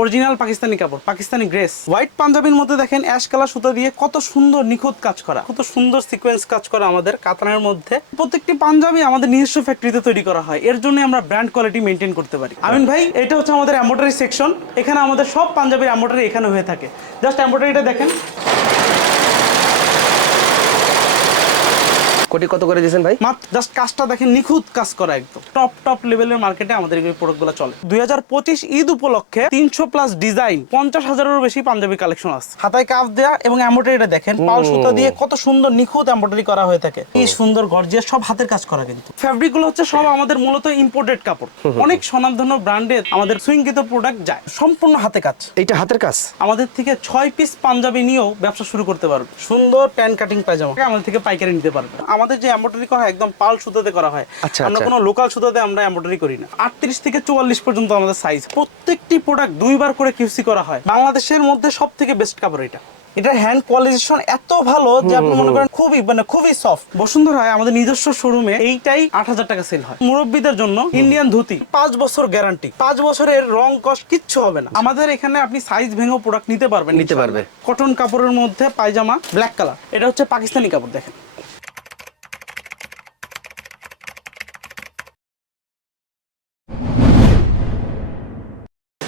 Original Pakistani কাপড়, Pakistani grace white পাঞ্জাবির মধ্যে দেখেন অ্যাশ কালার সুতা দিয়ে কত সুন্দর নিখুঁত কাজ করা, কত সুন্দর সিকোয়েন্স কাজ করা আমাদের কাতানের মধ্যে। প্রত্যেকটি পাঞ্জাবি আমাদের নিজস্ব ফ্যাক্টরিতে তৈরি করা হয়, এর জন্য আমরা ব্র্যান্ড কোয়ালিটি মেনটেন করতে পারি। আমিন ভাই, এটা হচ্ছে আমাদের এম্বোটারি সেকশন এখানে আমাদের সব পাঞ্জাবির এম্বোটারি এখানে হয়ে থাকে। জাস্ট এম্বোটারিটা দেখেন। কোটি কত করে দিয়েছেন ভাই? মাত্র জাস্ট কাজটা দেখেন নিখুঁত কাজ করা একদম। টপ টপ লেভেলের মার্কেটে আমাদের এই প্রোডাক্টগুলো চলে। দুই হাজার পঁচিশ ঈদ উপলক্ষে তিনশো প্লাস ডিজাইন পঞ্চাশ হাজারেরও বেশি পাঞ্জাবি কালেকশন আছে। হাতায় কাফ দেয়া এবং এম্ব্রয়ডারিটা দেখেন পাল সুতা দিয়ে কত সুন্দর নিখুঁত এম্ব্রয়ডারি করা হয়ে থাকে। কি সুন্দর গর্জিয়াস সব হাতের কাজ করা কিন্তু। ফ্যাব্রিকগুলো হচ্ছে সব আমাদের মূলত ইম্পোর্টেড কাপড়। অনেক স্বনামধন্য ব্র্যান্ডের আমাদের সুইঙ্কিত প্রোডাক্ট যায়। সম্পূর্ণ হাতে কাজ। এইটা হাতের কাজ? আমাদের থেকে ছয় পিস পাঞ্জাবি নিয়েও ব্যবসা শুরু করতে পারবে। সুন্দর প্যান্ট কাটিং পায়জামা। আমাদের থেকে পাইকারি নিতে পারবে। আমাদের যে এম্ব্রয়ডারি করা হয় একদম পাল সুতোতে করা হয়। আচ্ছা, আমরা আচ্ছা। কোনো লোকাল সুতোতে আমরা এম্ব্রয়ডারি করি না। আটত্রিশ থেকে চুয়াল্লিশ পর্যন্ত আমাদের সাইজ প্রত্যেকটি প্রোডাক্ট দুইবার করে কিউসি করা হয়। বাংলাদেশের মধ্যে সব থেকে বেস্ট কাপড় এটা। এটা হ্যান্ড কোয়ালিটিশন এত ভালো যে আপনি মনে করেন খুবই মানে খুবই সফট বসুন্ধরায় আমাদের নিজস্ব শোরুমে এইটাই আট হাজার টাকা সেল হয়। মুরব্বীদের জন্য ইন্ডিয়ান ধুতি পাঁচ বছর গ্যারান্টি পাঁচ বছরের রং কষ্ট কিচ্ছু হবে না। আমাদের এখানে আপনি সাইজ ভেঙে প্রোডাক্ট নিতে পারবেন নিতে পারবে। কটন কাপড়ের মধ্যে পায়জামা ব্ল্যাক কালার এটা হচ্ছে পাকিস্তানি কাপড় দেখেন।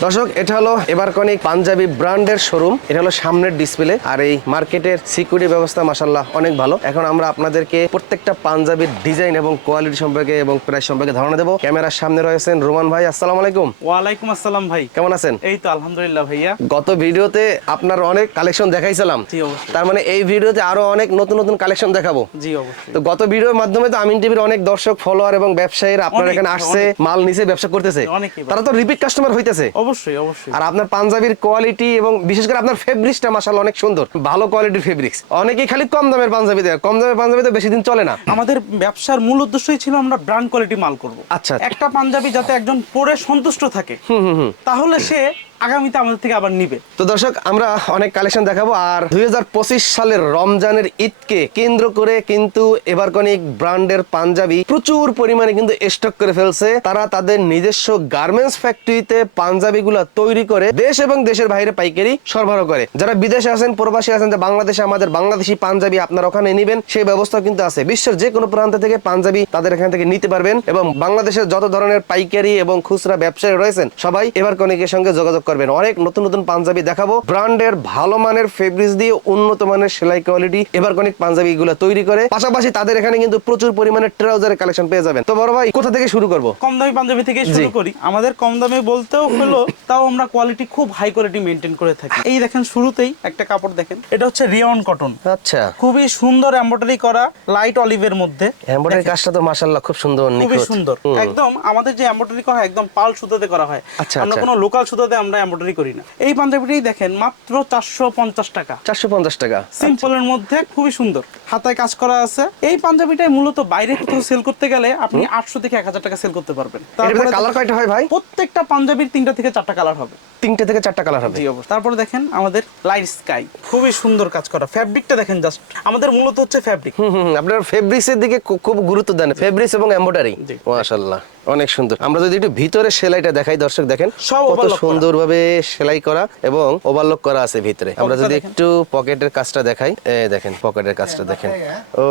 দর্শক এটা হলো এবারকনিক পাঞ্জাবি ব্র্যান্ডের শোরুম। এটা হলো সামনের ডিসপ্লে আর এই মার্কেটের সিকিউরিটি ব্যবস্থা মাসাল্লাহ অনেক ভালো। এখন আমরা আপনাদেরকে প্রত্যেকটা পাঞ্জাবির ডিজাইন এবং কোয়ালিটি সম্পর্কে এবং প্রাইস সম্পর্কে ধারণা দেবো। ক্যামেরার সামনে রয়েছেন রোমান ভাই আসসালামু আলাইকুম। ওয়ালাইকুম আসসালাম ভাই। কেমন আছেন? এই তো আলহামদুলিল্লাহ ভাইয়া। গত ভিডিওতে আপনার অনেক কালেকশন দেখাইছিলাম। তার মানে এই ভিডিওতে আরও অনেক নতুন নতুন কালেকশন দেখাবো। জি অবশ্যই। তো গত ভিডিওর মাধ্যমে তো আমিন টিভির অনেক দর্শক ফলোয়ার এবং ব্যবসায়ীরা আপনার এখানে আসছে মাল নিচে ব্যবসা করতেছে। তারা তো রিপিট কাস্টমার হইতেছে। অবশ্যই অবশ্যই। আর আপনার পাঞ্জাবির কোয়ালিটি এবং বিশেষ করে আপনার ফেব্রিক্সটা মাসাল অনেক সুন্দর। ভালো কোয়ালিটির ফেব্রিক্স অনেকেই খালি কম দামের পাঞ্জাবি দেয়। কম দামের পাঞ্জাবি তো বেশি দিন চলে না। আমাদের ব্যবসার মূল উদ্দেশ্যই ছিল আমরা ব্র্যান্ড কোয়ালিটি মাল করব। আচ্ছা। একটা পাঞ্জাবি যাতে একজন পরে সন্তুষ্ট থাকে তাহলে সে আগামীতে আমাদের থেকে আবার নিবে। তো দর্শক, আমরা অনেক কালেকশন দেখাবো আর দুই হাজার পঁচিশ সালের রমজানের ঈদকে কেন্দ্র করে কিন্তু এবারকনিক ব্র্যান্ডের পাঞ্জাবি প্রচুর পরিমাণে কিন্তু স্টক করে ফেলছে। তারা তাদের নিজস্ব গার্মেন্টস ফ্যাক্টরিতে পাঞ্জাবিগুলো তৈরি করে দেশ এবং দেশের বাইরে পাইকারি সরবরাহ করে। যারা বিদেশে আছেন, প্রবাসী আছেন যে বাংলাদেশে, আমাদের বাংলাদেশি পাঞ্জাবি আপনার ওখানে নিবেন, সেই ব্যবস্থা কিন্তু আছে। বিশ্বের যে কোনো প্রান্ত থেকে পাঞ্জাবি তাদের এখান থেকে নিতে পারবেন এবং বাংলাদেশের যত ধরনের পাইকারি এবং খুচরা ব্যবসায়ী রয়েছেন, সবাই এবার কনিকের সঙ্গে যোগাযোগ করবেন। অনেক নতুন নতুন পাঞ্জাবি দেখাবো। ব্র্যান্ডের ভালো মানের ফেব্রিক্স দিয়ে উন্নত মানের সেলাই কোয়ালিটি এবার কনিক পাঞ্জাবি গুলো তৈরি করে। পাশাপাশি তাদের এখানে কিন্তু প্রচুর পরিমাণে ট্রাউজারের কালেকশন পেয়ে যাবেন। তো বড় ভাই কোথা থেকে শুরু করব? কম দামি পাঞ্জাবি থেকে শুরু করি। আমাদের কম দামে বলতেও হলো তাও আমরা কোয়ালিটি খুব হাই কোয়ালিটি মেনটেন করে থাকি। এই দেখেন শুরুতেই একটা কাপড় দেখেন। এটা হচ্ছে রিয়ন কটন আচ্ছা। খুবই সুন্দর এমব্রয়ডারি করা লাইট অলিভের মধ্যে। এমব্রয়ডারি কাজটা তো মাশাআল্লাহ খুব সুন্দর খুবই সুন্দর। একদম আমাদের যে এমব্রয়ডারি করা হয় একদম পাল সুতোতে করা হয়। আচ্ছা, আমরা আচ্ছা। কোনো লোকাল সুতোতে আমরা এমব্রয়ডারি করি না। এই পাঞ্জাবিটাই দেখেন মাত্র চারশো পঞ্চাশ টাকা। চারশো পঞ্চাশ টাকা। সিম্পলের মধ্যে খুবই সুন্দর। হাতায় কাজ করা আছে। এই পাঞ্জাবিটাই মূলত বাইরে কোথাও সেল করতে গেলে আপনি আটশো থেকে এক হাজার টাকা সেল করতে পারবেন। এর কালার কয়টা হয় ভাই? প্রত্যেকটা পাঞ্জাবির তিনটা থেকে চারটা কালার হবে। তিনটে থেকে চারটা কালার হবে। তারপরে দেখেন আমাদের লাইট স্কাই খুবই সুন্দর কাজ করা। ফ্যাব্রিকটা দেখেন জাস্ট আমাদের মূলত হচ্ছে ফ্যাব্রিক হুম হুম। আপনার ফেব্রিক্সের দিকে খুব গুরুত্ব দেন। ফেব্রিক্স এবং এমব্রয়ডারি। মাশাআল্লাহ। অনেক সুন্দর। আমরা যদি একটু ভিতরে সেলাইটা দেখাই দর্শক দেখেন সব কত। সুন্দরভাবে সেলাই করা এবং ওভারলক করা আছে ভিতরে। আমরা যদি একটু পকেটের কাজটা দেখাই দেখেন পকেটের কাজটা দেখেন।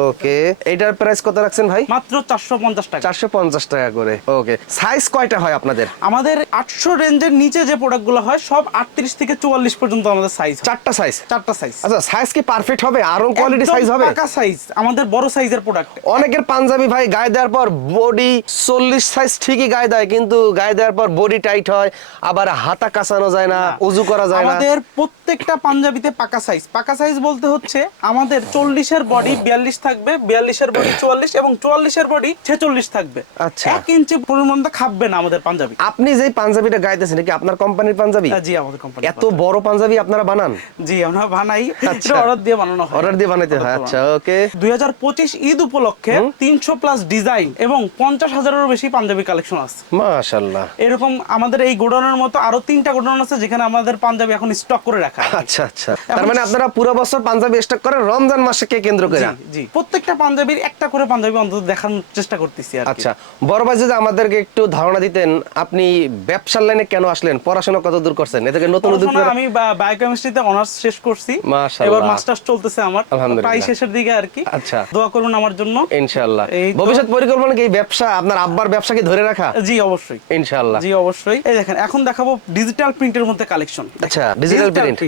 ওকে এইটার প্রাইস কত রাখছেন ভাই? মাত্র চারশো পঞ্চাশ টাকা। চারশো পঞ্চাশ টাকা করে। ওকে সাইজ কয়টা হয় আপনাদের? আমাদের আটশো রেঞ্জের নিচে যে প্রোডাক্টগুলো হয় সব আটত্রিশ থেকে চুয়াল্লিশ পর্যন্ত আমাদের সাইজ চারটা সাইজ চারটা সাইজ আচ্ছা সাইজ কি পারফেক্ট হবে? আরও কোয়ালিটি সাইজ হবে? পাকা সাইজ আমাদের বড় সাইজের প্রোডাক্ট অনেকের পাঞ্জাবি ভাই গায়ে দেওয়ার পর বডি চল্লিশ সাইজ ঠিকই গায়ে দেয় কিন্তু গায়ে দেওয়ার পর বডি টাইট হয় আবার হাতা কাঁচানো যায় না উজু করা যায় না। আমাদের প্রত্যেকটা পাঞ্জাবিতে পাকা সাইজ পাকা সাইজ বলতে হচ্ছে আমাদের চল্লিশের বডি বিয়াল্লিশ থাকবে বিয়াল্লিশের বডি চুয়াল্লিশ এবং চুয়াল্লিশের বডি ছেচল্লিশ থাকবে। আচ্ছা। এক ইঞ্চি পরিমাণ খাববে না আমাদের পাঞ্জাবি। আপনি যেই পাঞ্জাবিটা গাইতেছেন কি আপনার কোম্পানির পাঞ্জাবি? হ্যাঁ, জি আমাদের কোম্পানি এত বড় পাঞ্জাবি আপনারা বানান? জি আমরা বানাই। আচ্ছা। অর্ডার দিয়ে বানানো হয়। অর্ডার দিয়ে বানাইতে হয়। আচ্ছা ওকে দুই হাজার পঁচিশ ঈদ উপলক্ষে তিনশো প্লাস ডিজাইন এবং পঞ্চাশ হাজারেরও বেশি পাঞ্জাবি পাঞ্জাবি কালেকশন আছে। মাশাল্লাহ এরকম আমাদের এই গোডাউনের মতো আরও তিনটা গোডাউন আছে যেখানে আমাদের পাঞ্জাবি এখন স্টক করে রাখা আচ্ছা আচ্ছা। তার মানে আপনারা পুরো বছর পাঞ্জাবি স্টক করেন রমজান মাসকে কেন্দ্র করে? জি প্রত্যেকটা পাঞ্জাবির একটা করে পাঞ্জাবি অন্তত দেখানোর চেষ্টা করতেছি আর কি। আচ্ছা বড় ভাই যদি আমাদেরকে একটু ধারণা দিতেন আপনি ব্যবসার লাইনে কেন আসলেন? পড়াশোনা কত দূর করছেন? এটাকে নতুন উদ্যোগ পড়াশোনা আমি বায়োকেমিস্ট্রিতে অনার্স শেষ করছি। মাশাআল্লাহ। এবার মাস্টার্স চলতেছে আমার। প্রায় শেষের দিকে আর কি। আচ্ছা। দোয়া করুন আমার জন্য। ইনশাআল্লাহ। ভবিষ্যৎ পরিকল্পনা কি? ব্যবসা আপনার আব্বার ব্যবসা কি ধরে রাখা? জি অবশ্যই। ইনশাআল্লাহ। জি অবশ্যই। এই দেখেন এখন দেখাবো ডিজিটাল প্রিন্টের মধ্যে কালেকশন আচ্ছা ডিজিটাল প্রিন্ট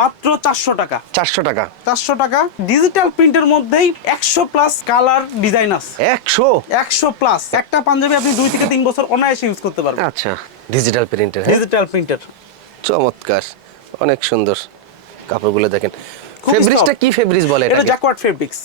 মাত্র চারশো টাকা। চারশো টাকা। চারশো টাকা ডিজিটাল প্রিন্টের মধ্যেই একশো প্লাস কালার ডিজাইন আছে। একশো? একশো প্লাস একটা পাঞ্জাবি আপনি দুই থেকে তিন বছর অনায়াসে ইউজ করতে পারবেন। আচ্ছা ডিজিটাল প্রিন্টের ডিজিটাল প্রিন্টের চমৎকার। অনেক সুন্দর কাপড়গুলো দেখেন। ফেব্রিক্সটা কি ফেব্রিক্স বলে এটা জ্যাকওয়ার্ড ফেব্রিক্স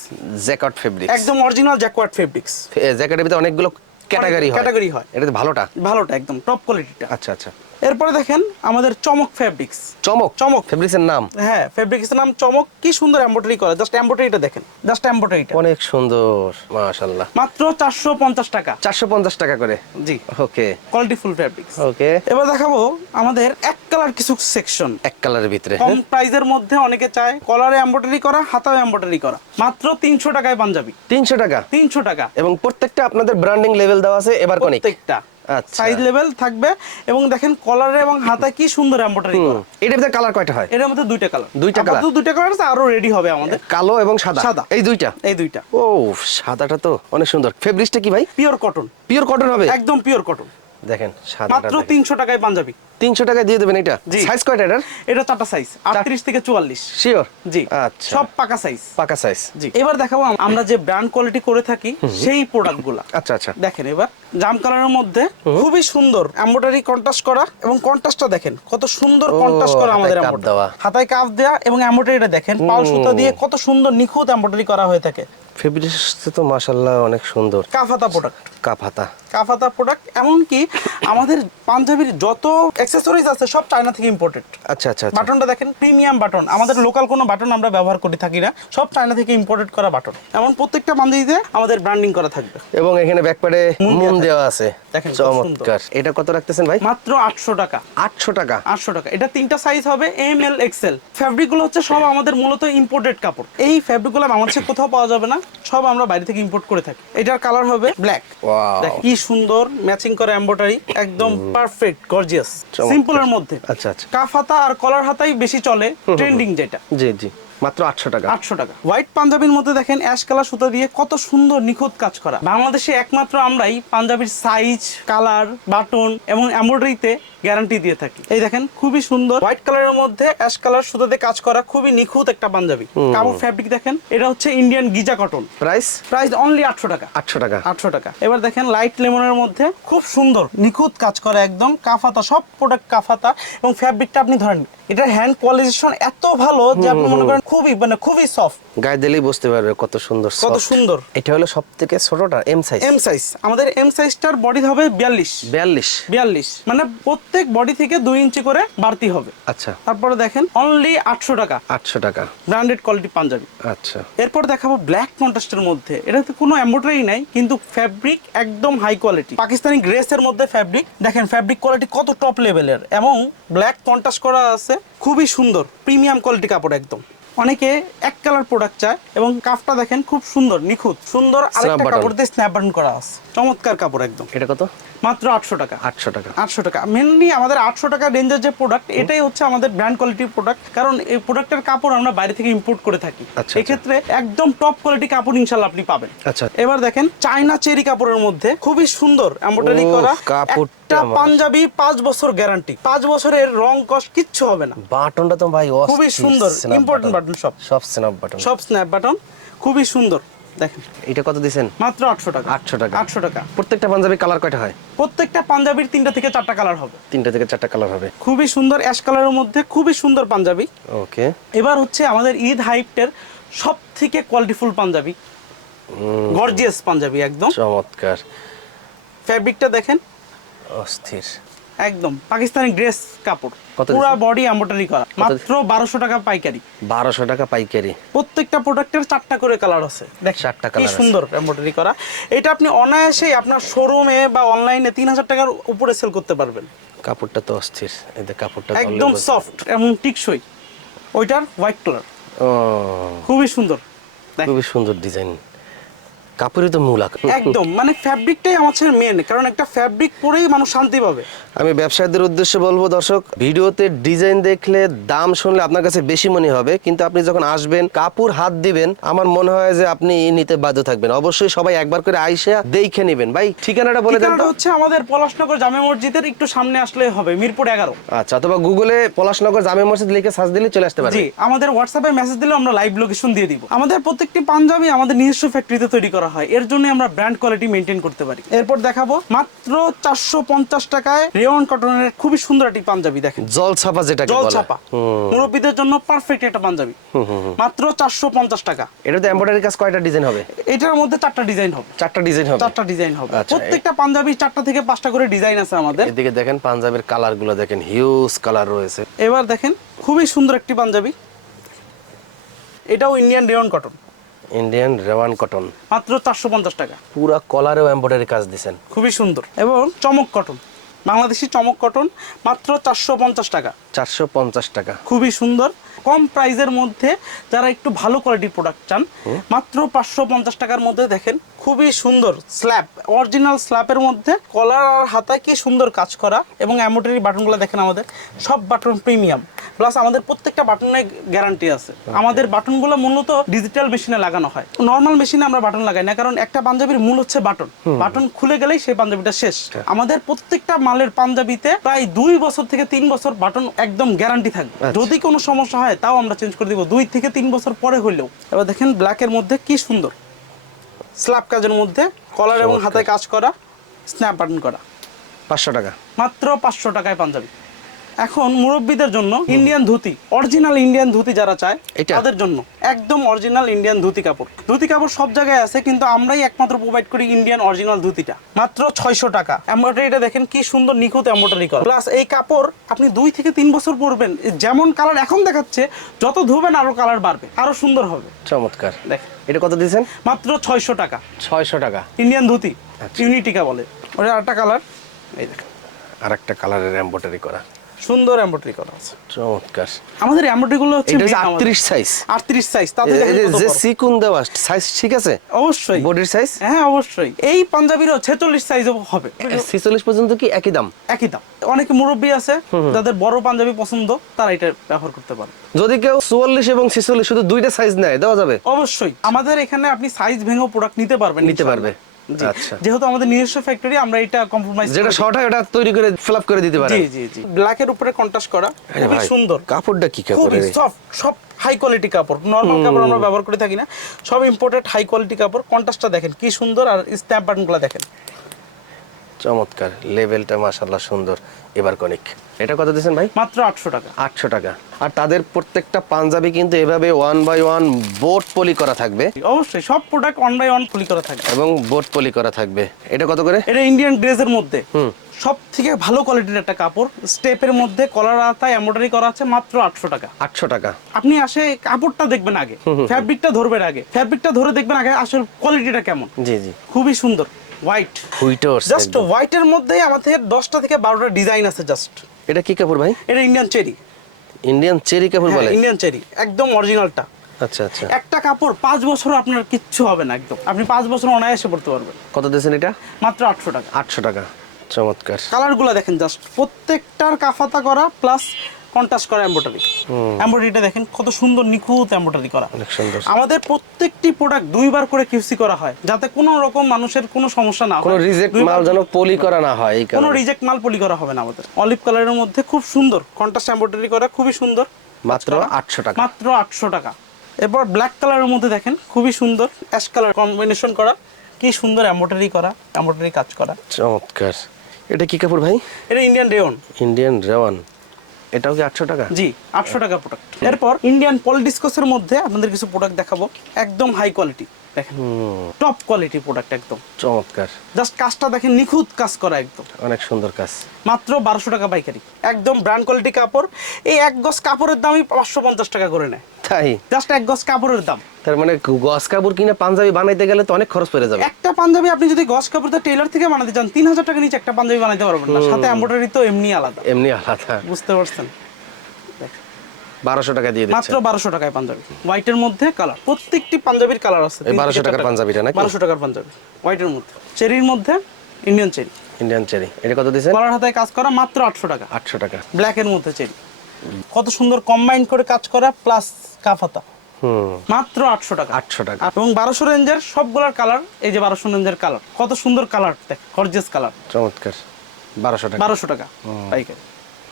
জ্যাকেট ফেব্রিক্স একদম অরিজিনাল জ্যাকওয়ার্ড ফেব্রিক্স জ্যাকেটের ভিতরে অনেকগুলো ক্যাটাগরি হয়। ক্যাটাগরি হয়। এটা ভালোটা? ভালোটা একদম টপ কোয়ালিটিটা আচ্ছা আচ্ছা। এরপরে দেখেন আমাদের চমক ফেব্রিক্স চমক? চমক। ফেব্রিক্সের নাম? হ্যাঁ ফেব্রিক্সের নাম চমক। কি সুন্দর এমব্রয়ডারি করা। জাস্ট এমব্রয়ডারিটা দেখেন। জাস্ট এমব্রয়ডারিটা অনেক সুন্দর মাশাআল্লাহ। মাত্র চারশো পঞ্চাশ টাকা। চারশো পঞ্চাশ টাকা করে? জি। Okay. Quality full fabrics okay. এবার দেখাবো আমাদের এক কালার কিছু সেকশন এক কালারের ভিতরে। কম প্রাইজের মধ্যে অনেকে চায় কলারে এমব্রয়ডারি করা হাতাও এমব্রয়ডারি করা। মাত্র তিনশো টাকায় পাঞ্জাবি। তিনশো টাকা? তিনশো টাকা। এবং প্রত্যেকটা আপনাদের ব্র্যান্ডিং লেভেল দেওয়া আছে এবার প্রত্যেকটা। সাইজ লেভেল থাকবে এবং দেখেন কলারে এবং হাতা কি সুন্দর এমব্রয়ডারি করা। এটার ভিতরে কালার কয়টা হয়? এটার মধ্যে দুইটা কালার দুইটা কালার দুইটা কালার আছে আরও রেডি হবে আমাদের। কালো এবং সাদা? সাদা। এই দুইটা? এই দুইটা। ও সাদাটা তো অনেক সুন্দর। ফেব্রিকটা কি ভাই? পিওর কটন পিওর কটন হবে? একদম পিওর কটন দেখেন মাত্র তিনশো টাকায় পাঞ্জাবি। তিনশো টাকা দিয়ে দেবেন এটা? সাইজ কয়টা এটার? এটা চারটা সাইজ আটত্রিশ থেকে চুয়াল্লিশ। শিওর জি। আচ্ছা। সব পাকা সাইজ পাকা সাইজ জি। এবার দেখাবো আমরা যে ব্র্যান্ড কোয়ালিটি করে থাকি সেই প্রোডাক্টগুলা আচ্ছা আচ্ছা। দেখেন এবার জাম কালারের মধ্যে খুবই সুন্দর এমব্রয়ডারি কন্ট্রাস্ট করা এবং কন্ট্রাস্টটা দেখেন কত সুন্দর কন্ট্রাস্ট করা হাতায় আমাদের। হাতায় কাপ দেওয়া এবং এমব্রয়ডারিটা দেখেন পাল সুতা দিয়ে কত সুন্দর নিখুঁত এমব্রয়ডারি করা হয়ে থাকে। ফেব্রিক্স তো মাশাল্লাহ অনেক সুন্দর। কাফাতা প্রোডাক্ট কাপ হাতা কাফাতা প্রোডাক্ট এমনকি আমাদের পাঞ্জাবির যত অ্যাক্সেসরিজ আছে সব চায়না থেকে ইম্পোর্টেড আচ্ছা আচ্ছা আচ্ছা। বাটনটা দেখেন প্রিমিয়াম বাটন। আমাদের লোকাল কোনো বাটন আমরা ব্যবহার করে থাকি না। সব চায়না থেকে ইম্পোর্টেড করা বাটন। এমন প্রত্যেকটা পাঞ্জাবিতে আমাদের ব্র্যান্ডিং করা থাকবে। এবং এখানে ব্যাকপ্যাডে মুন দেওয়া আছে। দেখেন চমৎকার। এটা কত রাখতেছেন ভাই? মাত্র আটশো টাকা। আটশো টাকা। আটশো টাকা। এটা তিনটা সাইজ হবে এম এল এক্সেল ফ্যাব্রিকগুলো হচ্ছে সব আমাদের মূলত ইম্পোর্টেড কাপড়। এই ফ্যাব্রিকগুলো আমাদের কাছে কোথাও পাওয়া যাবে না। সব আমরা বাইরে থেকে ইম্পোর্ট করে থাকি। এটার কালার হবে ব্ল্যাক দেখ কি সুন্দর ম্যাচিং করে এমব্রয়ডারি একদম পারফেক্ট গর্জিয়াস সিম্পল সিম্পলের মধ্যে। আচ্ছা আচ্ছা। কাফ হাতা আর কলার হাতাই বেশি চলে ট্রেন্ডিং যেটা। জি জি। মাত্র আটশো টাকা। আটশো টাকা। হোয়াইট পাঞ্জাবির মধ্যে দেখেন অ্যাশ কালার সুতা দিয়ে কত সুন্দর নিখুঁত কাজ করা। বাংলাদেশে একমাত্র আমরাই পাঞ্জাবির সাইজ কালার বাটন এবং এমব্রয়ডারিতে গ্যারান্টি দিয়ে থাকি। এই দেখেন খুবই সুন্দর। হোয়াইট কালারের মধ্যে অ্যাশ কালার সুতাতে কাজ করা খুবই নিখুঁত একটা পাঞ্জাবি কাপড় ফ্যাব্রিক দেখেন এটা হচ্ছে Indian Giza cotton price price only আটশো টাকা। আটশো টাকা। আটশো টাকা। এবার দেখেন লাইট লেমনের মধ্যে খুব সুন্দর নিখুঁত কাজ করা একদম। কাফাতা সব প্রোডাক্ট কাফাতা এবং ফ্যাব্রিকটা আপনি ধরেন এটার হ্যান্ড কোয়ালিটেশন এত ভালো যে আপনি মনে করেন খুবই মানে খুবই সফট গায়ে দিলেই বুঝতে পারবে কত সুন্দর কত সুন্দর। এটা হলো সব থেকে ছোটটা এম সাইজ এম সাইজ আমাদের এম সাইজটার বডি হবে বিয়াল্লিশ। বিয়াল্লিশ। বিয়াল্লিশ। মানে প্রত্যেক বডি থেকে দুই ইঞ্চি করে বাড়তি হবে। আচ্ছা। তারপরে দেখেন অনলি আটশো টাকা। আটশো টাকা। Branded quality panjabi. আচ্ছা। এরপর দেখাবো ব্ল্যাক কন্ট্রাস্টের মধ্যে। এটাতে কোনো এমব্রয়ডারি নাই কিন্তু ফ্যাব্রিক একদম হাই কোয়ালিটি পাকিস্তানি গ্রেসের মধ্যে ফ্যাব্রিক দেখেন ফ্যাব্রিক কোয়ালিটি কত টপ লেভেলের এবং ব্ল্যাক কন্ট্রাস্ট করা আছে খুবই সুন্দর প্রিমিয়াম কোয়ালিটি কাপড় একদম। অনেকে এক কালার প্রোডাক্ট চায় এবং কাফটা দেখেন খুব সুন্দর নিখুঁত। সুন্দর আরেকটা। কাপড় দিয়ে স্ন্যাপ বাটন করা আছে। চমৎকার কাপড় একদম। এটা কত? মাত্র আটশো টাকা। আটশো টাকা। আটশো টাকা। মেনলি আমাদের আটশো টাকা রেঞ্জের যে প্রোডাক্ট এটাই হচ্ছে আমাদের ব্র্যান্ড কোয়ালিটির প্রোডাক্ট কারণ এই প্রোডাক্টের কাপড় আমরা বাইরে থেকে ইম্পোর্ট করে থাকি। আচ্ছা, এক্ষেত্রে একদম টপ কোয়ালিটি কাপড় ইনশাল্লাহ আপনি পাবেন। আচ্ছা। এবার দেখেন চাইনা চেরি কাপড়ের মধ্যে খুবই সুন্দর এমব্রয়ডারি করা একটা পাঞ্জাবি পাঁচ বছর গ্যারান্টি পাঁচ বছরের রং কস কিচ্ছু হবে না। বাটনটা তো ভাই খুবই সুন্দর ইম্পর্টেন্ট বাটন সব। সব স্ন্যাপ বাটন সব স্ন্যাপ বাটন খুবই সুন্দর। দেখেন। এটা কত দিছেন? মাত্র আটশো টাকা। 800 টাকা। আটশো টাকা। প্রত্যেকটা পাঞ্জাবি কালার কয়টা হয়? প্রত্যেকটা পাঞ্জাবির তিনটা থেকে চারটা কালার হবে। তিনটা থেকে চারটা কালার হবে। খুবই সুন্দর অ্যাশ কালারের মধ্যে খুবই সুন্দর পাঞ্জাবি। ওকে এবার হচ্ছে আমাদের ঈদ হাইপটের সব থেকে কোয়ালিটিফুল পাঞ্জাবি। গর্জিয়াস পাঞ্জাবি একদম। চমৎকার। ফ্যাব্রিকটা দেখেন। অস্থির। একদম পাকিস্তানি ড্রেস কাপড়। পুরো বডি এম্বোটারি করা। মাত্র বারোশো টাকা পাইকারি। বারোশো টাকা পাইকারি। প্রত্যেকটা প্রোডাক্টের চারটা করে কালার আছে। দেখ চারটা কি সুন্দর এম্বোটারি করা। এটা আপনি অনায়াসেই আপনার শোরুমে বা অনলাইনে তিন হাজার টাকার উপরে সেল করতে পারবেন। কাপড়টা তো অস্থির। এদের কাপড়টা একদম সফট এবং টিকসই। ওইটার হোয়াইট কালার ও। খুবই সুন্দর। খুবই সুন্দর ডিজাইন কাপড়ই তো মূল একদম মানে ফ্যাব্রিকটাই আমার কাছে মেন কারণ একটা ফ্যাব্রিক পরেই মানুষ শান্তি পাবে। আমি ব্যবসায়ীদের উদ্দেশ্যে বলব দর্শক ভিডিওতে ডিজাইন দেখলে দাম শুনলে আপনার কাছে বেশি মনে হবে কিন্তু আপনি যখন আসবেন কাপড় হাত দিবেন আমার মনে হয় যে আপনি নিতে বাধ্য থাকবেন। অবশ্যই সবাই একবার করে আইসা দেখে নেবেন। ভাই ঠিকানাটা বলে দেন হচ্ছে আমাদের পলাশনগর জামে মসজিদের একটু সামনে আসলে হবে মিরপুর এগারো। আচ্ছা অথবা গুগলে পলাশনগর জামে মসজিদ লিখে সার্চ দিলে চলে আসতে পারবে জি আমাদের হোয়াটসঅ্যাপে মেসেজ দিলে আমরা লাইভ লোকেশন দিয়ে দিব। আমাদের প্রত্যেকটি পাঞ্জাবি আমাদের নিজস্ব ফ্যাক্টরিতে তৈরি করা হয়। এর জন্য আমরা ব্র্যান্ড কোয়ালিটি মেনটেন করতে পারি। এরপর দেখাবো মাত্র চারশো পঞ্চাশ টাকায় রেওয়ান কটনের খুবই সুন্দর একটি পাঞ্জাবি দেখেন। জল ছাপা যেটাকে জল ছাপা মুরব্বীদের জন্য পারফেক্ট একটা পাঞ্জাবি। মাত্র চারশো পঞ্চাশ টাকা। এটাতে এমব্রয়ডারি কাজ কয়টা ডিজাইন হবে? এটার মধ্যে চারটা ডিজাইন হবে। চারটা ডিজাইন হবে? চারটা ডিজাইন হবে। আচ্ছা, প্রত্যেকটা পাঞ্জাবি চারটা থেকে পাঁচটা করে ডিজাইন আছে আমাদের। এদিকে দেখেন পাঞ্জাবের কালারগুলো দেখেন হিউজ কালার রয়েছে। এবার দেখেন খুবই সুন্দর একটি পাঞ্জাবি। এটাও Indian rayon cotton Indian rayon cotton মাত্র চারশো পঞ্চাশ টাকা। পুরা কলারেও এমব্রয়ডারি কাজ দিছেন। খুবই সুন্দর। এবং চমক কটন। বাংলাদেশি চমক কটন মাত্র চারশো পঞ্চাশ টাকা। চারশো পঞ্চাশ টাকা। খুবই সুন্দর। কম প্রাইজের মধ্যে যারা একটু ভালো কোয়ালিটির প্রোডাক্ট চান মাত্র পাঁচশো পঞ্চাশ টাকার মধ্যে দেখেন খুবই সুন্দর স্ল্যাব অরিজিনাল স্ল্যাবের মধ্যে কলার আর হাতায় কি সুন্দর কাজ করা। এবং অ্যামোটারি বাটনগুলো দেখেন আমাদের সব বাটন প্রিমিয়াম। প্লাস আমাদের প্রত্যেকটা বাটনে গ্যারান্টি আছে। আমাদের বাটনগুলো মূলত ডিজিটাল মেশিনে লাগানো হয়। নর্মাল মেশিনে আমরা বাটন লাগাই না কারণ একটা পাঞ্জাবির মূল হচ্ছে বাটন। বাটন খুলে গেলেই সেই পাঞ্জাবিটা শেষ। আমাদের প্রত্যেকটা মালের পাঞ্জাবিতে প্রায় দুই বছর থেকে তিন বছর বাটন একদম গ্যারান্টি থাকবে। আচ্ছা। যদি কোনো সমস্যা হয় তাও আমরা চেঞ্জ করে দিব। দুই থেকে তিন বছর পরে হইলেও। এবার দেখেন ব্ল্যাকের মধ্যে কি সুন্দর। স্ল্যাব কাজের মধ্যে কলার এবং হাতে কাজ করা স্ন্যাপ বাটন করা। পাঁচশো টাকা। মাত্র পাঁচশো টাকায় পাঞ্জাবি। এখন মুরব্বীদের জন্য Indian dhoti original Indian dhoti যারা চায়? তাদের জন্য। একদম অরিজিনাল ইন্ডিয়ান ধুতি কাপড়। ধুতি কাপড় সব জায়গায় আছে কিন্তু আমরাই একমাত্র প্রোভাইড করি ইন্ডিয়ান অরিজিনাল ধুতিটা। মাত্র ছয়শো টাকা। এমব্রয়ডারিটা দেখেন কি সুন্দর নিখুঁত এমব্রয়ডারি করা। প্লাস এই কাপড় আপনি দুই থেকে তিন বছর পরবেন। যেমন কালার এখন দেখাচ্ছে যত ধুবেন আরও কালার বাড়বে আরও সুন্দর হবে। চমৎকার। দেখ এটা কত দিয়েছেন? মাত্র ছয়শো টাকা। ছয়শো টাকা। ইন্ডিয়ান ধুতি আচ্ছা। ইউনিটিকা বলে। ওটা আরেকটা কালার এই দেখেন। আর একটা কালারের এম্ব্রয়ডারি করা। সুন্দর এমব্রয়ডারি করা আছে। চমৎকার। আমাদের এমব্রয়ডারি গুলো হচ্ছে এটা হচ্ছে main আমাদের। আটত্রিশ সাইজ 38 সাইজ তাতে দেখেন যে সিকুন দেওয়া সাইজ ঠিক আছে? অবশ্যই। বডির সাইজ হ্যাঁ অবশ্যই। এই পাঞ্জাবিরও ছেচল্লিশ সাইজও হবে। ছিচল্লিশ পর্যন্ত কি একই দাম? একই দাম। অনেকে মুরব্বী আছে যাদের বড় পাঞ্জাবি পছন্দ তারা এটা ব্যবহার করতে পারে। যদি কেউ চুয়াল্লিশ এবং ছিচল্লিশ শুধু দুইটা সাইজ নেয় দেওয়া যাবে? অবশ্যই। আমাদের এখানে আপনি সাইজ ভেঙে প্রোডাক্ট নিতে পারবেন নিতে পারবে। আচ্ছা। যেহেতু আমাদের নিজস্ব ফ্যাক্টরি আমরা এটা কম্প্রোমাইজ যেটা শর্ট হয় ওটা তৈরি করে ফিল করে দিতে পারি। জি জি জি। ব্ল্যাকের উপরে কন্ট্রাস্ট করা খুব সুন্দর। কাপড়টা কি খুবই সব সফট সব হাই কোয়ালিটি কাপড়। নর্মাল কাপড় আমরা ব্যবহার করে থাকি না। সব ইম্পোর্টেড হাই কোয়ালিটি কাপড়। কন্ট্রাস্টটা দেখেন কি সুন্দর। আর স্ট্যাম্প বাটনগুলো দেখেন। চমৎকার লেভেলটা মাশাআল্লাহ সুন্দর। এবার কনিক এটা কত দিয়েছেন ভাই? মাত্র আটশো টাকা। আটশো টাকা। আর তাদের প্রত্যেকটা পাঞ্জাবি কিন্তু এভাবে ওয়ান বাই ওয়ান বোট পলি করা থাকবে। অবশ্যই সব product one by one fully করা থাকবে। এবং বোট পলি করা থাকবে। এটা কত করে? এটা ইন্ডিয়ান ড্রেসের মধ্যে। সব থেকে ভালো কোয়ালিটির একটা কাপড় স্টেপের মধ্যে কলার আতায় এমব্রয়ডারি করা আছে মাত্র আটশো টাকা। আটশো টাকা। আপনি আসে কাপড়টা দেখবেন আগে ফ্যাব্রিকটা ধরবেন আগে। ফ্যাব্রিকটা ধরে দেখবেন আগে আসলে কোয়ালিটিটা কেমন। জি জি। খুবই সুন্দর। হোয়াইট হুইটস জাস্ট হোয়াইটের মধ্যেই আমাদের দশটা থেকে বারোটা ডিজাইন আছে জাস্ট এটা কি কাপড় ভাই? এটা ইন্ডিয়ান চেরি ইন্ডিয়ান চেরি কাপড় বলে? ইন্ডিয়ান চেরি একদম অরিজিনালটা আচ্ছা আচ্ছা। একটা কাপড় পাঁচ বছর আপনার কিচ্ছু হবে না একদম। আপনি পাঁচ বছর অনায়াসে পড়তে পারবেন। কত দিয়েছেন এটা? মাত্র আটশো টাকা। আটশো টাকা। চমৎকার। কালারগুলো দেখেন জাস্ট প্রত্যেকটার কাফাতা করা প্লাস কন্ট্রাস্ট করা এমব্রয়ডারি এমব্রয়ডারিটা দেখেন কত সুন্দর নিখুঁত এমব্রয়ডারি করা। আমাদের প্রত্যেকটি প্রোডাক্ট দুইবার করে কিউসি করা হয় যাতে কোনো রকম মানুষের কোনো সমস্যা না কোনো রিজেক্ট মাল যেন পলি করা না হয় এই কোনো রিজেক্ট মাল পলি করা হবে না আমাদের। অলিভ কালারের মধ্যে খুব সুন্দর কন্ট্রাস্ট এমব্রয়ডারি করা খুবই সুন্দর। মাত্র আটশো টাকা। মাত্র আটশো টাকা। এরপর ব্ল্যাক কালারের মধ্যে দেখেন খুবই সুন্দর অ্যাশ কালার কম্বিনেশন করা। কি সুন্দর এমব্রয়ডারি করা এমব্রয়ডারি কাজ করা। চমৎকার। এটা কি কাপড় ভাই? এটা ইন্ডিয়ান রেওন ইন্ডিয়ান রেওয়ান এটাও কি আটশো টাকা? জি আটশো টাকা প্রোডাক্ট এরপর ইন্ডিয়ান পলিডিসকোসের মধ্যে আপনাদের কিছু প্রোডাক্ট দেখাবো। একদম হাই কোয়ালিটি দেখেন টপ কোয়ালিটি প্রোডাক্ট একদম। চমৎকার। জাস্ট কাজটা দেখেন নিখুঁত কাজ করা একদম। অনেক সুন্দর কাজ। মাত্র বারোশো টাকা পাইকারি। একদম ব্র্যান্ড কোয়ালিটি কাপড়। এই এক গজ কাপড়ের দামই পাঁচশো পঞ্চাশ টাকা করে নেয়। তাই? জাস্ট এক গজ কাপড়ের দাম। তার মানে গস কাপড় কিনে পাঞ্জাবি বানাইতে গেলে তো অনেক খরচ পড়ে যাবে। একটা পাঞ্জাবি আপনি যদি গজ কাপড়টা টেলার থেকে বানাতে চান তিন হাজার টাকা নিচে একটা পাঞ্জাবি বানাতে পারবেন না। সাথে এম্ব্রয়ডারি তো এমনি আলাদা। এমনি আলাদা। বুঝতে পারছেন? বারোশো টাকা দিয়ে মাত্র বারোশো টাকায় পাঞ্জাবি। হোয়াইটের মধ্যে কালার প্রত্যেকটি পাঞ্জাবির কালার আছে। এই 1200 টাকার পাঞ্জাবিটা নাকি? বারোশো টাকার পাঞ্জাবি। হোয়াইটের মধ্যে। চেরির মধ্যে ইন্ডিয়ান চেরি ইন্ডিয়ান চেরি এটা কত দিচ্ছেন? কলার হাতায় কাজ করা মাত্র আটশো টাকা। আটশো টাকা। ব্ল্যাকের মধ্যে চেরি কত সুন্দর কম্বাইন করে কাজ করা প্লাস কাফাতা মাত্র আটশো টাকা। আটশো টাকা। এবং বারোশো রেঞ্জের সবগুলোর কালার এই যে বারোশো রেঞ্জের কালার কত সুন্দর কালার দেখ কালার চমৎকার। বারোশো টাকা। বারোশো টাকা পাইকারি।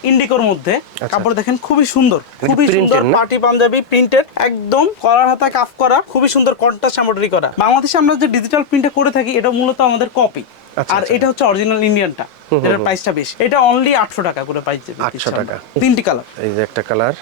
ইন্ডিকোর মধ্যে। কাপড় দেখেন খুবই সুন্দর। খুবই সুন্দর পার্টি পাঞ্জাবি প্রিন্টের একদম কলার হাতা কাফ করা খুবই সুন্দর কন্ট্রাস্ট এমব্রয়ডারি করা। বাংলাদেশে আমরা যে ডিজিটাল প্রিন্টে করে থাকি এটা মূলত আমাদের কপি আচ্ছা, আর এটা হচ্ছে অরিজিনাল ইন্ডিয়ানটা এটার প্রাইসটা বেশি। এটা অনলি আটশো টাকা করে পাইছে 800 টাকা। তিনটি কালার এই যে একটা কালার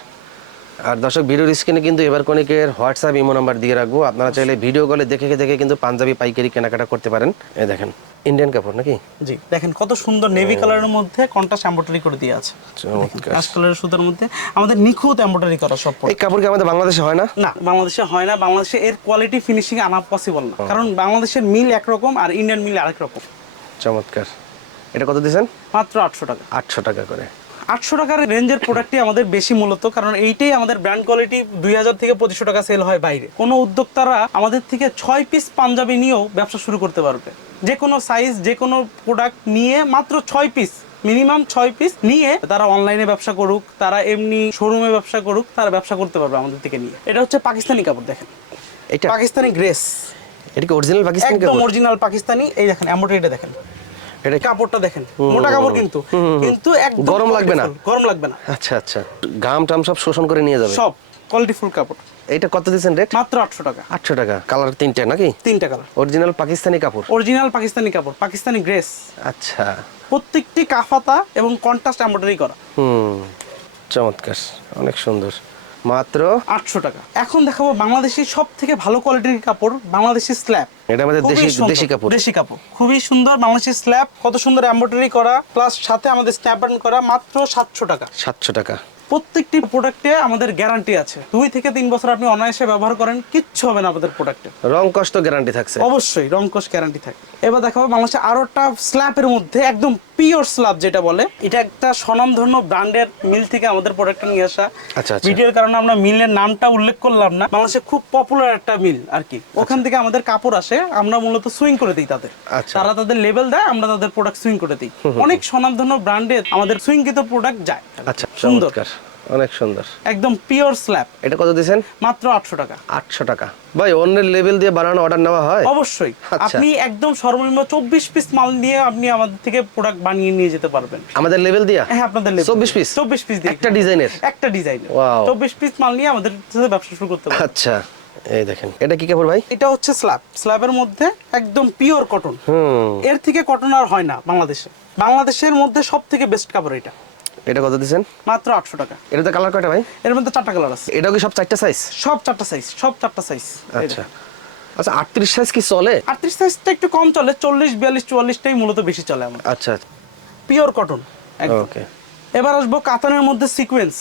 আর দর্শক ভিডিওর স্ক্রিনে কিন্তু এবার কনিকের হোয়াটসঅ্যাপ ইমো নাম্বার দিয়ে রাখব। আপনারা চাইলে ভিডিও কলে দেখে দেখে কিন্তু পাঞ্জাবি পাইকারি কেনাকাটা করতে পারেন। এই দেখেন ইন্ডিয়ান কাপড় নাকি? জি দেখেন কত সুন্দর নেভি কালারের মধ্যে কন্ট্রাস্ট এমব্রয়ডারি করে দিয়ে আছে। চমৎকার। কাশ কালারের সুতার মধ্যে আমাদের নিখুঁত এমব্রয়ডারি করা সব এই কাপড় কি আমাদের বাংলাদেশে হয় না? না বাংলাদেশে হয় না। বাংলাদেশে এর কোয়ালিটি ফিনিশিং আনা পসিবল না। কারণ বাংলাদেশের মিল একরকম আর ইন্ডিয়ান মিল আরেক রকম। চমৎকার। এটা কত দিয়েছেন? মাত্র আটশো টাকা। আটশো টাকা করে। আটশো টাকার রেঞ্জের প্রোডাক্টই আমাদের বেশি মূলত কারণ এইটাই আমাদের ব্র্যান্ড কোয়ালিটি দুই হাজার থেকে পঁচিশশো টাকা সেল হয় বাইরে। কোনো উদ্যোক্তারা আমাদের থেকে ছয় পিস পাঞ্জাবি নিয়েও ব্যবসা শুরু করতে পারবে। যে কোনো সাইজ যে কোনো প্রোডাক্ট নিয়ে মাত্র ছয় পিস মিনিমাম ছয় পিস নিয়ে তারা অনলাইনে ব্যবসা করুক তারা এমনি শোরুমে ব্যবসা করুক তারা ব্যবসা করতে পারবে আমাদের থেকে নিয়ে। এটা হচ্ছে পাকিস্তানি কাপড় দেখেন। এটা? পাকিস্তানি গ্রেস এটা কি অরিজিনাল পাকিস্তানি একদম অরিজিনাল পাকিস্তানি। এই দেখেন এমব্রয়ডারিটা দেখেন। এটা কাপড়টা দেখেন মোটা কাপড় কিন্তু। কিন্তু একদম গরম লাগবে না? গরম লাগবে না। আচ্ছা আচ্ছা। গাম টাম সব শোষণ করে নিয়ে যাবে? সব কোয়ালিটি ফুল কাপড়। এটা কত দিয়েছেন রেট মাত্র আটশো টাকা। আটশো টাকা। কালার তিনটে নাকি? তিনটা কালার অরিজিনাল পাকিস্তানি কাপড়? অরিজিনাল পাকিস্তানি কাপড় পাকিস্তানি গ্রেস আচ্ছা। প্রত্যেকটি কাফাতা এবং কন্ট্রাস্ট এমব্রয়ডারি করা। হুম চমৎকার। অনেক সুন্দর। মাত্র আটশো টাকা। এখন দেখাবো বাংলাদেশি সব থেকে ভালো কোয়ালিটির কাপড় বাংলাদেশি স্ল্যাব এটা আমাদের দেশি দেশি কাপড়। দেশি কাপড়। খুবই সুন্দর বাংলাদেশি স্ল্যাব কত সুন্দর এমব্রয়ডারি করা প্লাস সাথে আমাদের স্ন্যাপ করা মাত্র সাতশো টাকা। সাতশো টাকা। প্রত্যেকটি প্রোডাক্টে আমাদের গ্যারান্টি আছে। দুই থেকে তিন বছর আপনি অনায়াসে ব্যবহার করেন কিচ্ছু হবে না আমাদের প্রোডাক্টে রং কষ্ট গ্যারান্টি থাকছে। অবশ্যই রংকশ গ্যারান্টি থাকে এবার দেখাবো বাংলাদেশে আরও একটা স্ল্যাবের মধ্যে একদম পিওর স্লাব যেটা বলে এটা একটা স্বনামধন্য ব্র্যান্ডের মিল থেকে আমাদের প্রোডাক্টটা নিয়ে আসা। আচ্ছা, আচ্ছা। ভিডিওর কারণে আমরা মিলের নামটা উল্লেখ করলাম না। বাংলাদেশে খুব পপুলার একটা মিল আর কি। ওখান থেকে আমাদের কাপড় আসে আমরা মূলত সুইং করে দিই তাদের। আচ্ছা। তারা তাদের লেভেল দেয় আমরা তাদের প্রোডাক্ট সুইং করে দিই। অনেক স্বনামধন্য ব্র্যান্ডের আমাদের সুইংকৃত প্রোডাক্ট যায়। আচ্ছা সুন্দর। অনেক সুন্দর। একদম পিওর স্ল্যাব এটা কত দিয়েছেন মাত্র আটশো টাকা। আটশো টাকা। ভাই অন্যের লেভেল দিয়ে বানানো অর্ডার নেওয়া হয়? অবশ্যই। আচ্ছা। আপনি একদম সর্বনিম্ন চব্বিশ পিস মাল নিয়ে আপনি আমাদের থেকে প্রোডাক্ট বানিয়ে নিয়ে যেতে পারবেন। আমাদের লেভেল দিয়া? হ্যাঁ আপনাদের 24 piece? চব্বিশ পিস দিয়ে। একটা ডিজাইনের? একটা ডিজাইন. চব্বিশ পিস মাল নিয়ে আমাদের সাথে ব্যবসা শুরু করতে পারবেন আচ্ছা এই দেখেন। এটা কি কাপড় ভাই? এটা হচ্ছে স্ল্যাব স্ল্যাবের মধ্যে একদম পিওর কটন হুম। এর থেকে কটন আর হয় না বাংলাদেশে। বাংলাদেশের মধ্যে সব থেকে বেস্ট কাপড় এটা। এটা কত দিয়েছেন মাত্র আটশো টাকা। এটাতে কালার কয়টা ভাই? এর মধ্যে চারটা কালার আছে। এটাও কি সব চারটা সাইজ সব চারটা সাইজ সব চারটা সাইজ আচ্ছা। আচ্ছা আটত্রিশ সাইজ কি চলে? আটত্রিশ সাইজটা একটু কম চলে চল্লিশ বিয়াল্লিশ চুয়াল্লিশটাই মূলত বেশি চলে আমার। আচ্ছা। পিওর কটন ওকে এবার আসব কাতানের মধ্যে সিকোয়েন্স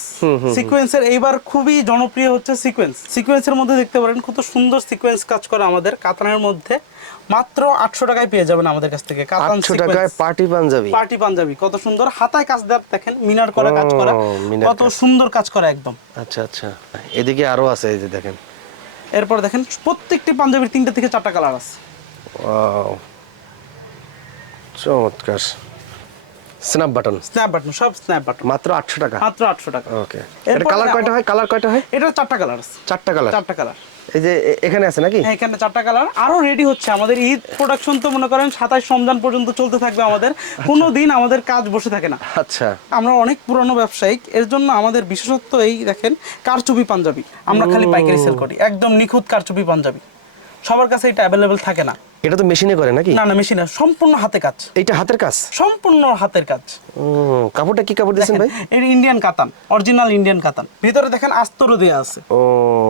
সিকোয়েন্সের এইবার খুবই জনপ্রিয় হচ্ছে সিকোয়েন্স সিকোয়েন্সের মধ্যে দেখতে পারেন কত সুন্দর সিকোয়েন্স কাজ করা আমাদের কাতানের মধ্যে। মাত্র আটশো টাকায় পেয়ে যাবেন আমাদের কাছ থেকে আটশো টাকায় পার্টি পাঞ্জাবি। পার্টি পাঞ্জাবি কত সুন্দর হাতায় কাজ দেওয়া দেখেন মিনার করা কাজ করা। কত সুন্দর কাজ করা একদম। আচ্ছা আচ্ছা। এদিকে আরও আছে এই যে দেখেন। এরপর দেখেন প্রত্যেকটি পাঞ্জাবির তিনটে থেকে চারটা কালার আছে। চমৎকার। স্ন্যাপ বাটন স্ন্যাপ বাটন সব স্ন্যাপ বাটন মাত্র আটশো টাকা? মাত্র আটশো টাকা। ওকে এটা কালার কয়টা হয়? কালার কয়টা হয়? এটা চারটা কালার চারটা কালার চারটা কালার এই যে এখানে আছে নাকি? হ্যাঁ এখানে চারটা কালার আরও রেডি হচ্ছে। আমাদের ঈদ প্রোডাকশন তো মনে করেন সাতাশ রমজান পর্যন্ত চলতে থাকবে আমাদের। কোনো দিন আমাদের কাজ বসে থাকে না। আচ্ছা। আমরা অনেক পুরনো ব্যবসায়িক। এর জন্য আমাদের বিশেষত্ব এই দেখেন কারচুপি পাঞ্জাবি। আমরা খালি পাইকারি সেল করি। একদম নিখুঁত কারচুপি পাঞ্জাবি। সবার কাছে এটা অ্যাভেলেবেল থাকে না। এটা তো মেশিনে করে নাকি? না না মেশিন। সম্পূর্ণ হাতে কাজ। এইটা হাতের কাজ? সম্পূর্ণ হাতের কাজ। ও কাপড়টা কি কাপড় দিয়েছেন ভাই? এটা ইন্ডিয়ান কাতান অরিজিনাল ইন্ডিয়ান কাতান। ভিতরে দেখেন আস্তরও দেয়া আছে। ও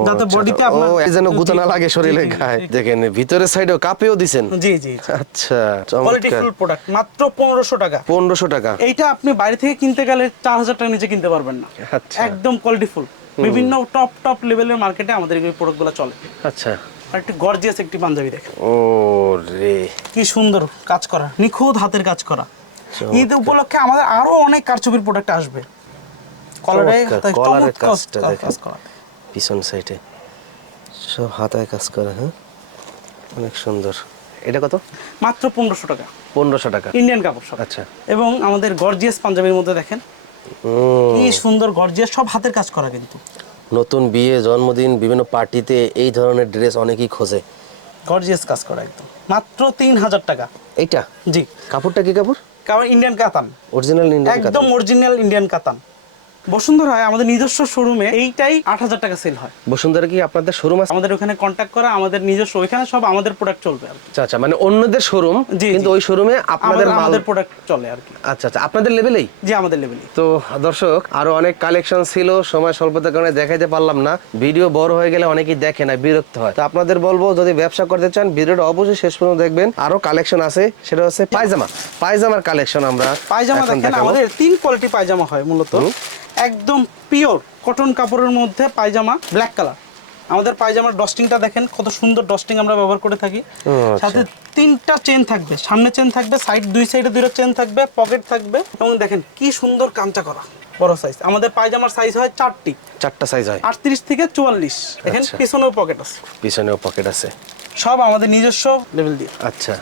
যাতে আচ্ছা, বডিতে ও আপনার- এই যেন গুতা না লাগে শরীরে গায়ে। দেখেন ভিতরের সাইডেও কাপেও দিছেন? জি জি আচ্ছা কোয়ালিটি ফুল প্রোডাক্ট মাত্র পনেরোশো টাকা। পনেরোশো টাকা। এইটা আপনি বাইরে থেকে কিনতে গেলে চার হাজার টাকা নিচে কিনতে পারবেন না। আচ্ছা। একদম কোয়ালিটি ফুল বিভিন্ন টপ টপ লেভেলের মার্কেটে আমাদের এই প্রোডাক্টগুলো চলে। আচ্ছা। আর একটি গর্জিয়াস একটি পাঞ্জাবি দেখেন। ও রে কি সুন্দর কাজ করা নিখুঁত হাতের কাজ করা। ঈদ উপলক্ষে আমাদের আরও অনেক কারচুপির প্রোডাক্ট আসবে। কলারে কলারের কাজটা দেখেন। পিছন সাইডে সব হাতায় কাজ করে হ্যাঁ? অনেক সুন্দর। এটা কত? মাত্র পনেরোশো টাকা। পনেরোশো টাকা। ইন্ডিয়ান কাপড় সব আচ্ছা। এবং আমাদের গর্জিয়াস পাঞ্জাবির মধ্যে দেখেন। কি সুন্দর গর্জিয়াস সব হাতের কাজ করা কিন্তু। নতুন বিয়ে জন্মদিন বিভিন্ন পার্টিতে এই ধরনের ড্রেস অনেকেই খোঁজে। গর্জিয়াস কাজ করা একদম। মাত্র তিন হাজার টাকা। এইটা? জি। কাপড়টা কি কাপড়? কাপড় ইন্ডিয়ান কাতান অরিজিনাল ইন্ডিয়ান একদম অরিজিনাল ইন্ডিয়ান কাতান বসুন্ধরায় আমাদের নিজস্ব শোরুমে এইটাই আট হাজার টাকা সেল হয়। বসুন্ধরা কি আপনাদের শোরুম আছে? আমাদের ওখানে কন্ট্যাক্ট করা আমাদের নিজস্ব ওইখানে সব আমাদের প্রোডাক্ট চলবে আর আচ্ছা আচ্ছা মানে অন্যদের শোরুম কিন্তু ওই শোরুমে আপনাদের আমাদের প্রোডাক্ট চলে আর কি। আচ্ছা আচ্ছা আপনাদের লেভেলেই যে আমাদের লেভেলে তো দর্শক আরও অনেক কালেকশন ছিল সময় স্বল্পতার কারণে দেখাইতে পারলাম না। ভিডিও বড় হয়ে গেলে অনেকেই দেখে না বিরক্ত হয়। তো আপনাদের বলব যদি ব্যবসা করতে চান ভিডিওটা অবশ্যই শেষ পর্যন্ত দেখবেন। আরও কালেকশন আছে সেটা হচ্ছে পায়জামা। পায়জামার কালেকশন আমরা পায়জামা দেখেন আমাদের তিন কোয়ালিটি পায়জামা হয় মূলত। একদম পিওর কটন কাপড়ের মধ্যে পায়জামা ব্ল্যাক কালার আমাদের পায়জামার ডস্টিংটা দেখেন কত সুন্দর ডস্টিং আমরা ব্যবহার করে থাকি। আচ্ছা। সাথে তিনটা চেন থাকবে সামনে চেন থাকবে সাইড দুই সাইডে দুইটা চেন থাকবে পকেট থাকবে। এবং দেখেন কি সুন্দর কাঞ্চা করা বড় সাইজ আমাদের পায়জামার সাইজ হয় চারটি। চারটা সাইজ হয়। আটত্রিশ থেকে চুয়াল্লিশ। দেখেন আচ্ছা। পিছনেও পকেট আছে। পিছনেও পকেট আছে। সব আমাদের নিজস্ব লেভেল দিয়ে। আচ্ছা।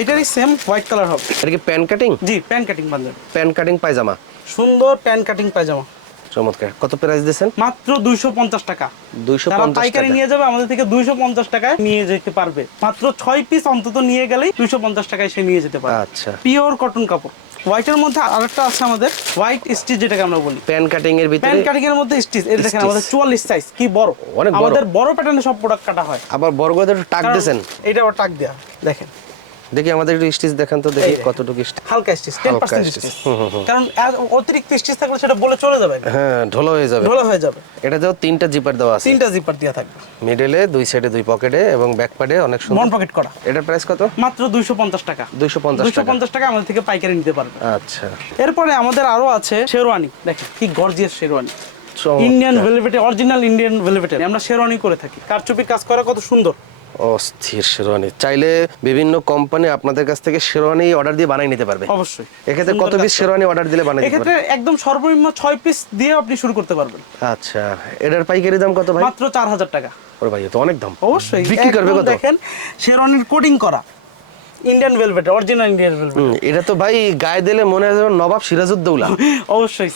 এটারই সেম হোয়াইট কালার হবে। এটা কি প্যান কাটিং জি pan cutting panjabi pan cutting পায়জামা। সুন্দর প্যান কাটিং পায়জামা। চমৎকার। কত প্রাইস দিয়েছেন? মাত্র দুইশো পঞ্চাশ টাকা। দুইশো যারা পাইকারি নিয়ে যাবে আমাদের থেকে দুইশো পঞ্চাশ টাকায় নিয়ে যেতে পারবে। মাত্র পিস অন্তত নিয়ে গেলেই দুইশো পঞ্চাশ টাকায় সে নিয়ে যেতে পারবে। আচ্ছা। পিওর কটন কাপড়। হোয়াইটের মধ্যে আরেকটা আছে আমাদের হোয়াইট স্টিচ যেটাকে আমরা বলি। প্যান কাটিং এর ভিতরে প্যান কাটিং এর মধ্যে স্টিচ এটা দেখেন আমাদের চুয়াল্লিশ সাইজ কি বড়। অনেক বড়। আমাদের বড় প্যাটার্নে সব প্রোডাক্ট কাটা হয়। আবার বড় একটু টাক দিয়েছেন। এটা আবার টাক দেওয়া দেখেন। দেখি আমাদের একটু স্টিচ দেখান তো দেখি কতটুকু। হালকা স্টিচ টেন হালকা পার্সেন্ট stitch। স্টিচ। কারণ অতিরিক্ত স্টিচ থাকলে সেটা বলে চলে যাবে। হ্যাঁ ঢোলা হয়ে যাবে। ঢোলা হয়ে যাবে। এটা যাও তিনটা জিপার দেওয়া আছে। তিনটা জিপার দেওয়া থাকবে। মিডলে দুই সাইডে দুই পকেটে এবং ব্যাক প্যাডে অনেক সুন্দর। মন পকেট করা। এটার প্রাইস কত? মাত্র দুইশো পঞ্চাশ টাকা। দুইশো পঞ্চাশ দুইশো টাকা পঞ্চাশ টাকা আমাদের থেকে পাইকারি নিতে পারবে। আচ্ছা। এরপরে আমাদের আরও আছে শেরওয়ানি। দেখেন কি গর্জিয়াস শেরওয়ানি। ইন্ডিয়ান ভেলভেটে অরিজিনাল ইন্ডিয়ান ভেলভেটে আমরা শেরওয়ানি করে থাকি। কারচুপির কাজ করা কত সুন্দর। অস্থির শেরওয়ানি। চাইলে বিভিন্ন কোম্পানি আপনাদের কাছ থেকে শেরওয়ানি অর্ডার দিয়ে বানিয়ে নিতে পারবে। অবশ্যই। এক্ষেত্রে কত পিস শেরওয়ানি অর্ডার দিলে বানিয়ে এক্ষেত্রে একদম সর্বনিম্ন ছয় পিস দিয়ে আপনি শুরু করতে পারবেন। আচ্ছা এটার পাইকারি দাম কত ভাই? মাত্র চার হাজার টাকা। ওরে ভাই তো অনেক দাম। অবশ্যই। বিক্রি করবে কত? দেখেন শেরওয়ানির কোডিং করা। Indian velvet original Indian velvet এটা তো ভাই গায়ে দিলে মনে হয় নবাব সিরাজউদ্দৌলা। অবশ্যই।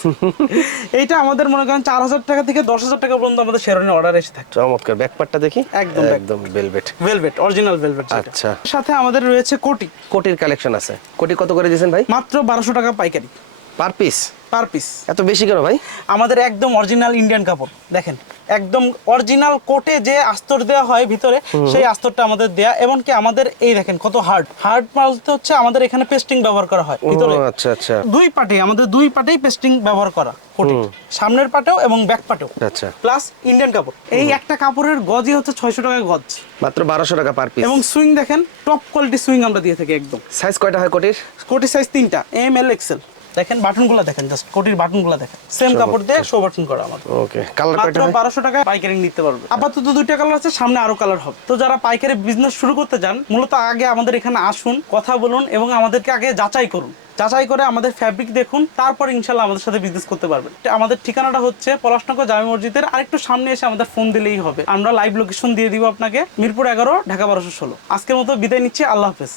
এইটা আমাদের মনে করেন চার হাজার টাকা থেকে দশ হাজার টাকা পর্যন্ত আমাদের শেরওয়ানি অর্ডার এসে থাকে চমৎকার ব্যাকপারটা দেখি? একদম একদম বেলভেট ভেলভেট অরিজিনাল ভেলভেট আচ্ছা। সাথে আমাদের রয়েছে কোটি। কোটির কালেকশন আছে। কোটি কত করে দিয়েছেন ভাই? মাত্র বারোশো টাকা পাইকারি। পার পিস পার পিস এত বেশি কেন ভাই? আমাদের একদম অরিজিনাল ইন্ডিয়ান কাপড় দেখেন। একদম অরিজিনাল কোটে যে আস্তর দেওয়া হয় ভিতরে সেই আস্তরটা আমাদের দেয়া এমনকি আমাদের এই দেখেন কত হার্ড হার্ড হচ্ছে আমাদের এখানে পেস্টিং ব্যবহার করা হয় ভিতরে। আচ্ছা আচ্ছা। দুই পাটে আমাদের দুই পাটেই পেস্টিং ব্যবহার করা কোটে সামনের পাটেও এবং ব্যাক পাটেও। আচ্ছা। প্লাস ইন্ডিয়ান কাপড়। এই একটা কাপড়ের গজই হচ্ছে ছয়শো টাকা গজ। মাত্র বারোশো টাকা পার পিস এবং সুইং দেখেন টপ কোয়ালিটি সুইং আমরা দিয়ে থাকি একদম। সাইজ কয়টা হয় কোটির কোটি সাইজ তিনটা এম এল এক্সেল দেখেন বাটনগুলো দেখেন জাস্ট কোটির বাটনগুলো দেখেন। সেম কাপড় দিয়ে শো বাটন করা আমাদের। ওকে কালার মাত্র কয়টা হয় বারোশো টাকায় পাইকারি নিতে পারবে। আপাতত দুইটা কালার আছে সামনে আরও কালার হবে। তো যারা পাইকারি বিজনেস শুরু করতে চান মূলত আগে আমাদের এখানে আসুন কথা বলুন এবং আমাদেরকে আগে যাচাই করুন। যাচাই করে আমাদের ফ্যাব্রিক দেখুন তারপর ইনশাল্লাহ আমাদের সাথে বিজনেস করতে পারবেন। আমাদের ঠিকানাটা হচ্ছে পলাশনগর জামি মসজিদের আরেকটু সামনে এসে আমাদের ফোন দিলেই হবে। আমরা লাইভ লোকেশন দিয়ে দিব আপনাকে মিরপুর এগারো ঢাকা বারোশো ষোলো। আজকের মতো বিদায় নিচ্ছি আল্লাহ হাফেজ।